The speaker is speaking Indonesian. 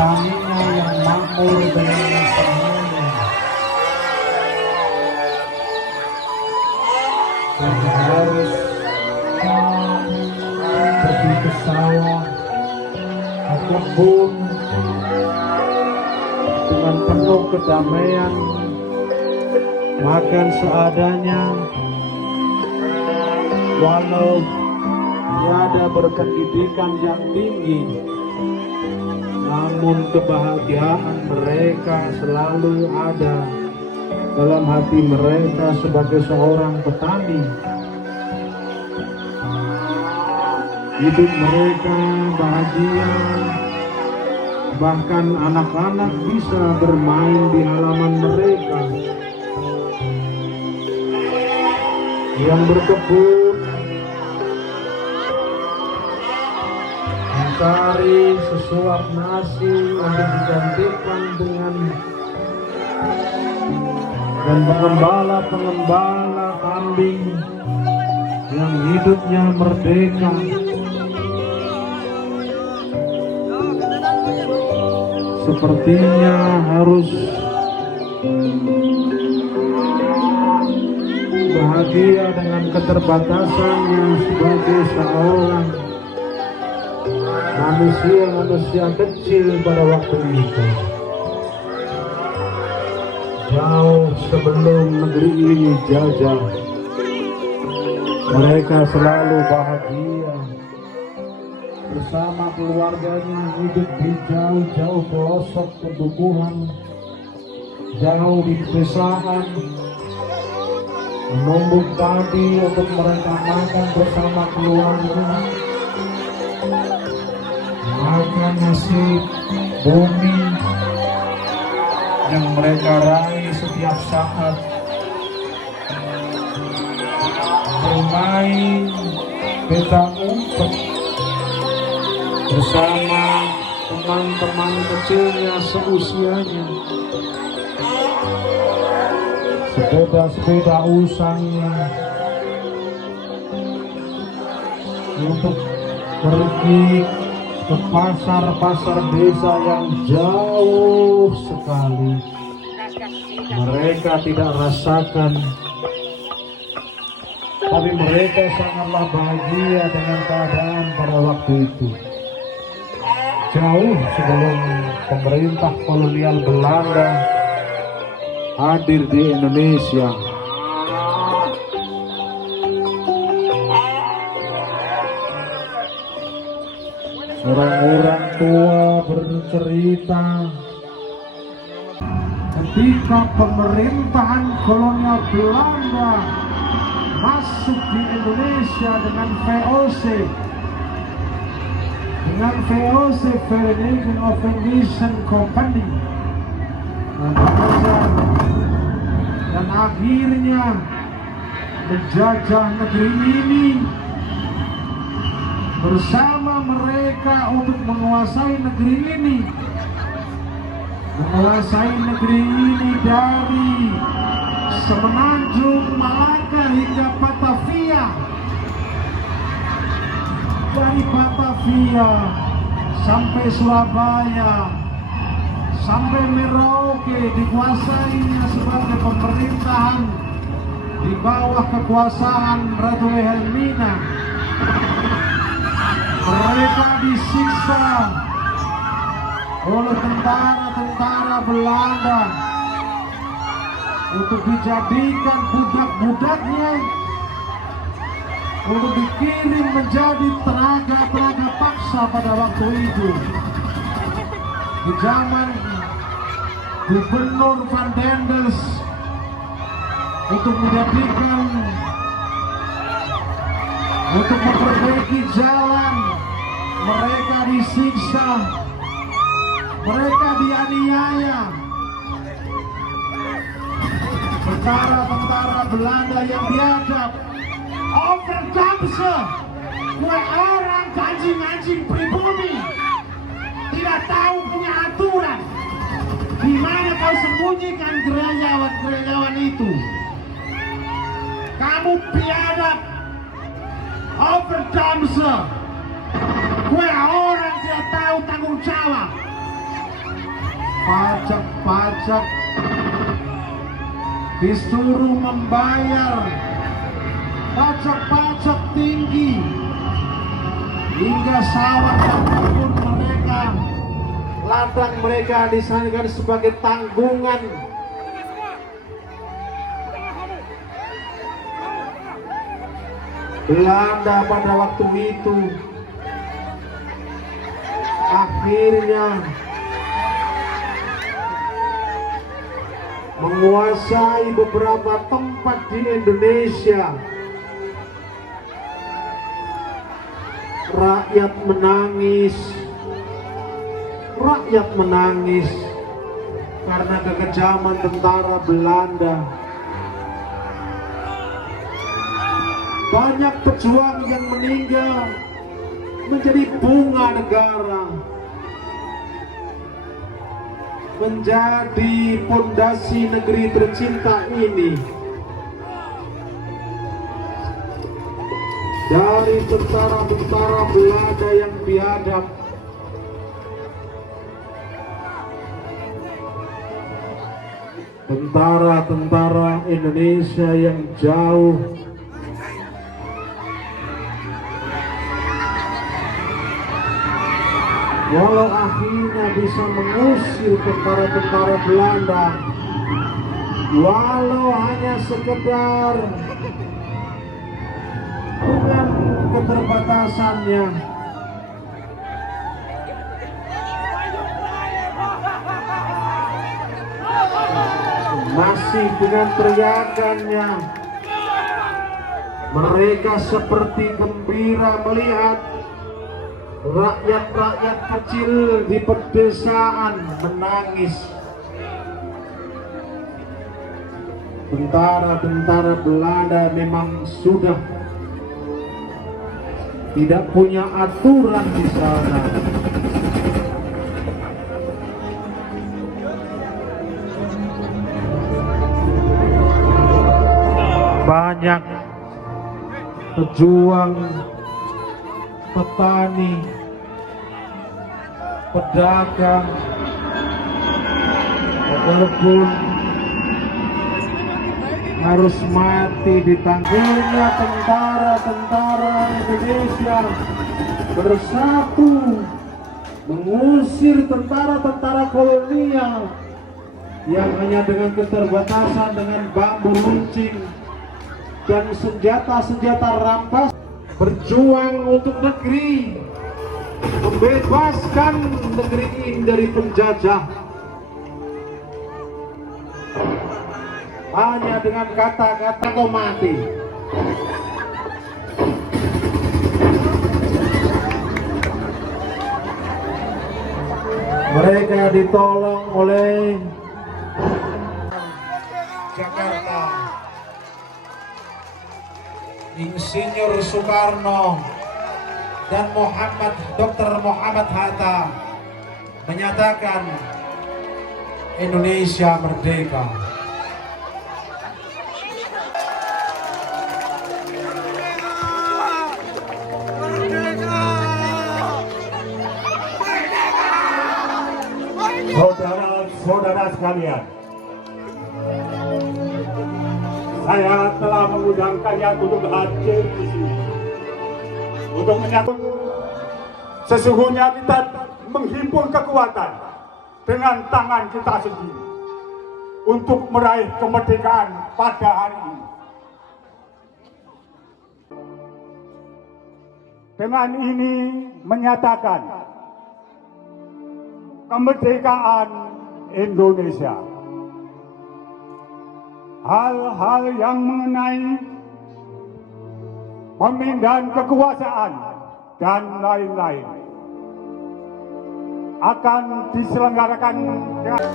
petaninya yang makmur dengan usahanya, yang harus pergi ke sawah, ke kebun dengan penuh kedamaian, makan seadanya, walau tiada berpendidikan yang tinggi, namun kebahagiaan mereka selalu ada dalam hati mereka sebagai seorang petani. Hidup mereka bahagia, bahkan anak-anak bisa bermain di halaman mereka. Yang berkebun mencari sesuap nasi untuk digantikan dengan dan pengembala kambing yang hidupnya merdeka. Sepertinya harus bahagia dengan keterbatasannya sebagai seorang manusia kecil pada waktu itu. Jauh sebelum negeri ini jajah, mereka selalu bahagia bersama keluarganya, hidup di jauh-jauh pelosok pedukuhan, jauh di pedesaan, menumbuk padi untuk mereka makan bersama keluarga, makan nasi bumi yang mereka raih setiap saat, bermain petak umpet bersama teman-teman kecilnya seusianya, sepeda-sepeda usangnya, untuk pergi ke pasar-pasar desa yang jauh sekali. Mereka tidak rasakan, tapi mereka sangatlah bahagia dengan keadaan pada waktu itu. Jauh sebelum pemerintah kolonial Belanda hadir di Indonesia. Orang-orang tua bercerita ketika pemerintahan kolonial Belanda masuk di Indonesia dengan VOC, Vereniging Organization Company, dan akhirnya menjajah negeri ini bersama mereka untuk menguasai negeri ini, dari Semenanjung, Malaka hingga Batavia, dari Batavia sampai Surabaya, sampai Merauke dikuasainya sebagai pemerintahan di bawah kekuasaan Ratu Wilhelmina. Mereka disiksa oleh tentara-tentara Belanda untuk dijadikan budak-budaknya, untuk dikirim menjadi tenaga paksa pada waktu itu. Di zaman Gubernur Van Dendels untuk menjadikan, untuk memperbaiki jalan, mereka disiksa, mereka dianiaya. Tentara-tentara Belanda yang biadab, overkamse, kue orang anjing-anjing pribumi, tidak tahu punya aturan. Di mana kau sembunyikan gerilyawan itu? Kamu biadab, overkamse, kue orang tidak tahu tanggung jawab. pajak-pajak, disuruh membayar pajak-pajak tinggi, hingga sawah dan kebun mereka, ladang mereka disangkakan sebagai tanggungan. Belanda pada waktu itu akhirnya menguasai beberapa tempat di Indonesia. Rakyat menangis karena kekejaman tentara Belanda. Banyak pejuang yang meninggal menjadi bunga negara, menjadi pondasi negeri tercinta ini. Dari tentara-tentara Belanda yang biadab, tentara-tentara Indonesia yang jauh, walau akhirnya bisa mengusir tentara-tentara Belanda, walau hanya sekedar dengan keterbatasannya, masih dengan teriakannya, mereka seperti gembira melihat rakyat-rakyat kecil di pedesaan menangis. Tentara-tentara Belanda memang sudah tidak punya aturan di sana. Banyak pejuang, petani, pedagang, walaupun harus mati di tanggungnya tentara-tentara Indonesia bersatu mengusir tentara-tentara kolonial yang hanya dengan keterbatasan dengan bambu runcing dan senjata-senjata rampas berjuang untuk negeri, membebaskan negeri ini dari penjajah. Hanya dengan kata-kata kau mati. Mereka ditolong oleh Jakarta, Insinyur Soekarno dan Dr. Muhammad Hatta menyatakan Indonesia merdeka. Saudara-saudara sekalian, saya telah mengundang kalian untuk hadir di sini untuk menyambut. Sesungguhnya kita menghimpun kekuatan dengan tangan kita sendiri untuk meraih kemerdekaan pada hari ini. Dengan ini menyatakan kemerdekaan Indonesia. Hal-hal yang mengenai pemindahan kekuasaan dan lain-lain akan diselenggarakan dengan